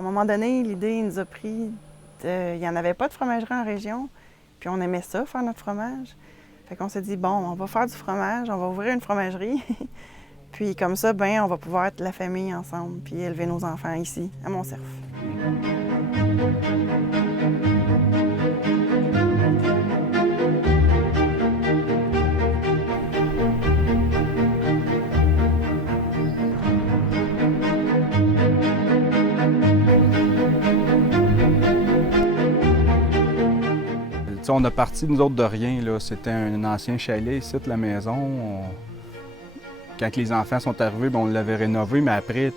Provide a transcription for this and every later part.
un moment donné, l'idée nous a pris, il n'y en avait pas de fromagerie en région, puis on aimait ça, faire notre fromage. Fait qu'on s'est dit, bon, on va faire du fromage, on va ouvrir une fromagerie. Puis comme ça, ben, on va pouvoir être la famille ensemble, puis élever nos enfants ici, à Montcerf. On a parti, nous autres, de rien. C'était un ancien chalet ici, de la maison. Quand les enfants sont arrivés, on l'avait rénové, mais après,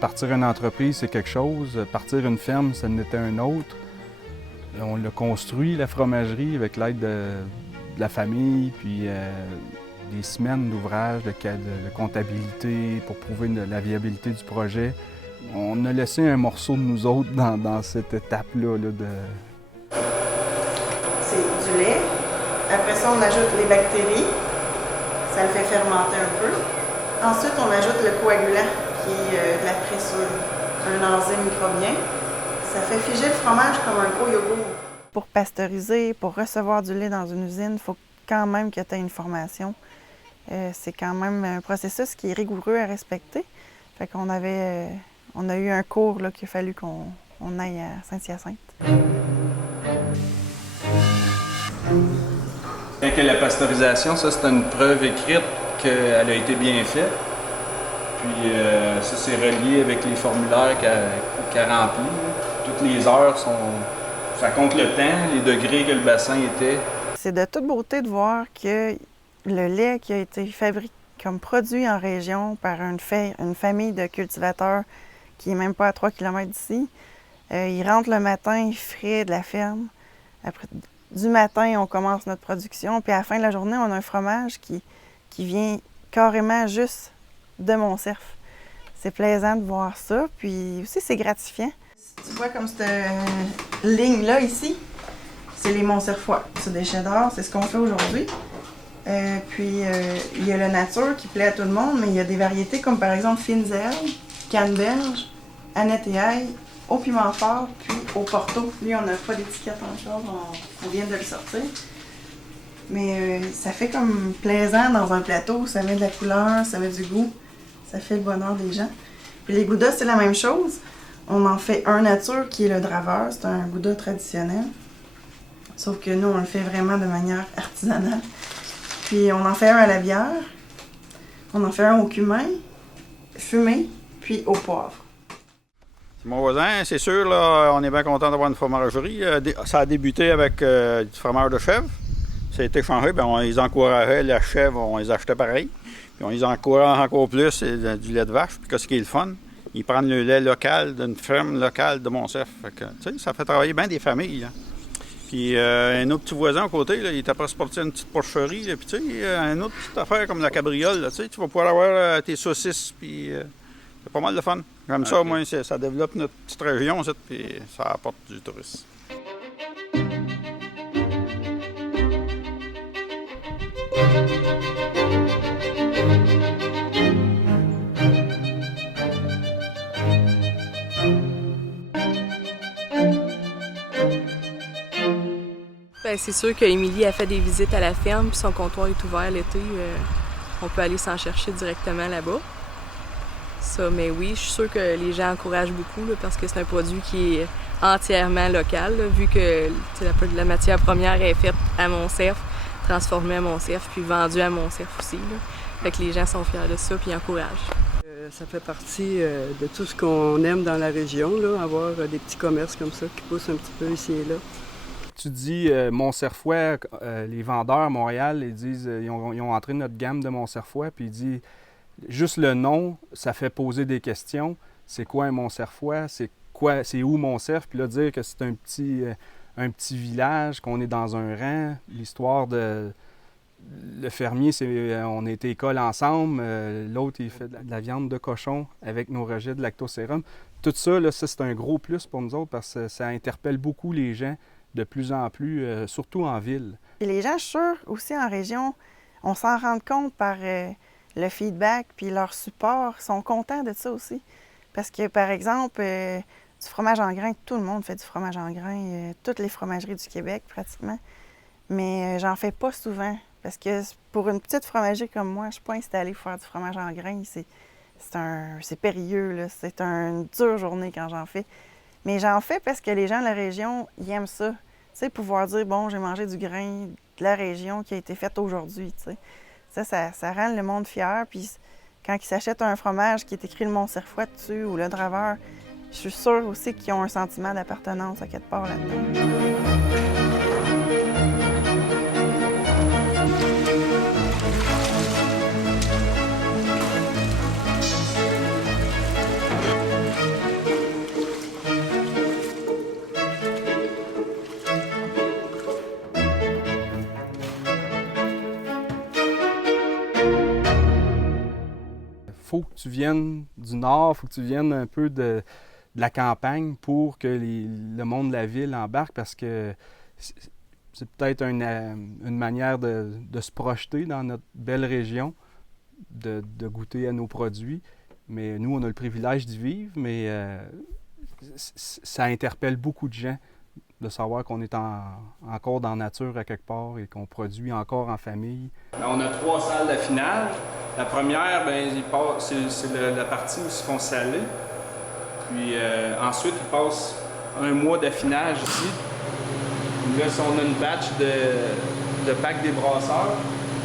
partir une entreprise, c'est quelque chose. Partir une ferme, ça en était un autre. On l'a construit, la fromagerie, avec l'aide de la famille, puis des semaines d'ouvrage, de comptabilité pour prouver la viabilité du projet. On a laissé un morceau de nous autres dans cette étape-là C'est du lait. Après ça, on ajoute les bactéries. Ça le fait fermenter un peu. Ensuite, on ajoute le coagulant, qui est de la pressure, un enzyme microbien. Ça fait figer le fromage comme un gros yogourt. Pour pasteuriser, pour recevoir du lait dans une usine, il faut quand même que tu aies une formation. C'est quand même un processus qui est rigoureux à respecter. Fait qu'on on a eu un cours qu'il a fallu qu'on aille à Saint-Hyacinthe. Que la pasteurisation, ça, c'est une preuve écrite qu'elle a été bien faite. Puis ça, c'est relié avec les formulaires qu'elle remplit. Toutes les heures ça compte le temps, les degrés que le bassin était. C'est de toute beauté de voir que le lait qui a été fabriqué comme produit en région par une famille de cultivateurs qui n'est même pas à 3 km d'ici, ils rentrent le matin frais de la ferme. Après, du matin, on commence notre production, puis à la fin de la journée, on a un fromage qui vient carrément juste de Montcerf. C'est plaisant de voir ça, puis aussi c'est gratifiant. Tu vois comme cette ligne-là ici, c'est les Montcerfois. C'est des cheddars, c'est ce qu'on fait aujourd'hui. Puis il y a la nature qui plaît à tout le monde, mais il y a des variétés comme par exemple Fines Herbes, Canneberge, Annette et Ail, au piment fort, puis au Porto. Lui, on n'a pas d'étiquette encore, on vient de le sortir. Mais ça fait comme plaisant dans un plateau, ça met de la couleur, ça met du goût, ça fait le bonheur des gens. Puis les goudas, c'est la même chose. On en fait un nature qui est le draveur, c'est un gouda traditionnel. Sauf que nous, on le fait vraiment de manière artisanale. Puis on en fait un à la bière, on en fait un au cumin, fumé, puis au poivre. C'est mon voisin, c'est sûr, là, on est bien content d'avoir une fromagerie. Ça a débuté avec du fromage de chèvre. Ça a été changé, bien, on les encourageait, la chèvre, on les achetait pareil. Puis on les encourage encore plus, c'est du lait de vache. Puis qu'est-ce qui est le fun? Ils prennent le lait local d'une ferme locale de Montcerf. Fait que, ça fait travailler bien des familles. Là. Puis un autre petit voisin à côté, là, il était prêt à se porter une petite porcherie. Là, puis une autre petite affaire comme la cabriole. Là, tu vas pouvoir avoir tes saucisses. Puis c'est pas mal de fun. Comme ça, moi, ça développe notre petite région, puis ça apporte du tourisme. Bien, c'est sûr qu'Émilie a fait des visites à la ferme, puis son comptoir est ouvert l'été. On peut aller s'en chercher directement là-bas. Ça, mais oui, je suis sûre que les gens encouragent beaucoup là, parce que c'est un produit qui est entièrement local, là, vu que la matière première est faite à Montcerf, transformée à Montcerf, puis vendue à Montcerf aussi. Là. Fait que les gens sont fiers de ça, puis encouragent. Ça fait partie de tout ce qu'on aime dans la région, là, avoir des petits commerces comme ça qui poussent un petit peu ici et là. Tu dis Montcerfois, les vendeurs à Montréal, ils disent ils ont entré notre gamme de Montcerfois, puis ils disent juste le nom, ça fait poser des questions. C'est quoi un Montcerfois? C'est où Montcerf? Puis là, dire que c'est un petit village, qu'on est dans un rang. L'histoire de le fermier, on a été école ensemble. L'autre, il fait de la viande de cochon avec nos rejets de lactosérum. Tout ça, là, c'est un gros plus pour nous autres parce que ça interpelle beaucoup les gens de plus en plus, surtout en ville. Et les gens, je suis sûre, aussi en région, on s'en rend compte par le feedback puis leur support, sont contents de ça aussi. Parce que, par exemple, Du fromage en grains, tout le monde fait du fromage en grains, toutes les fromageries du Québec pratiquement. Mais j'en fais pas souvent parce que pour une petite fromagerie comme moi, je suis pas installée pour faire du fromage en grains. C'est périlleux, là. C'est une dure journée quand j'en fais. Mais j'en fais parce que les gens de la région, ils aiment ça. Tu sais, pouvoir dire, bon, j'ai mangé du grain de la région qui a été fait aujourd'hui, tu sais. Ça rend le monde fier. Puis quand ils s'achètent un fromage qui est écrit le Mont-Cerfois dessus ou le Draveur, je suis sûre aussi qu'ils ont un sentiment d'appartenance à quelque part là-dedans. Faut que tu viennes du nord, faut que tu viennes un peu de la campagne pour que le monde de la ville embarque parce que c'est peut-être une manière de se projeter dans notre belle région, de goûter à nos produits. Mais nous, on a le privilège d'y vivre, mais ça interpelle beaucoup de gens de savoir qu'on est encore dans la nature à quelque part et qu'on produit encore en famille. On a 3 salles d'affinage. La première, c'est la partie où ils se font saler. Puis ensuite, ils passent un mois d'affinage ici. Là, on a une batch de packs des brasseurs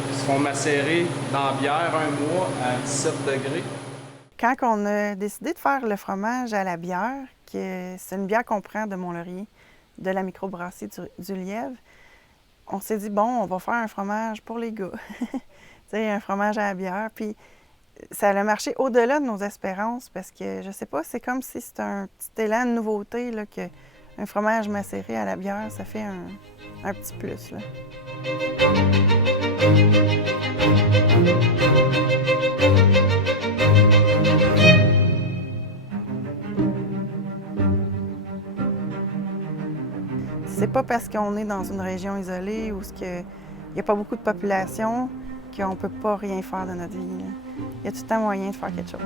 qui se font macérer dans la bière un mois à 17 degrés. Quand on a décidé de faire le fromage à la bière, c'est une bière qu'on prend de Mont-Laurier, de la microbrasserie du Lièvre, on s'est dit, bon, on va faire un fromage pour les gars. Tu sais, un fromage à la bière. Puis ça a marché au-delà de nos espérances parce que, je sais pas, c'est comme si c'était un petit élan de nouveauté, là, qu'un fromage macéré à la bière, ça fait un petit plus, là. C'est pas parce qu'on est dans une région isolée où il n'y a pas beaucoup de population qu'on ne peut pas rien faire de notre vie, là. Il y a tout le temps moyen de faire quelque chose.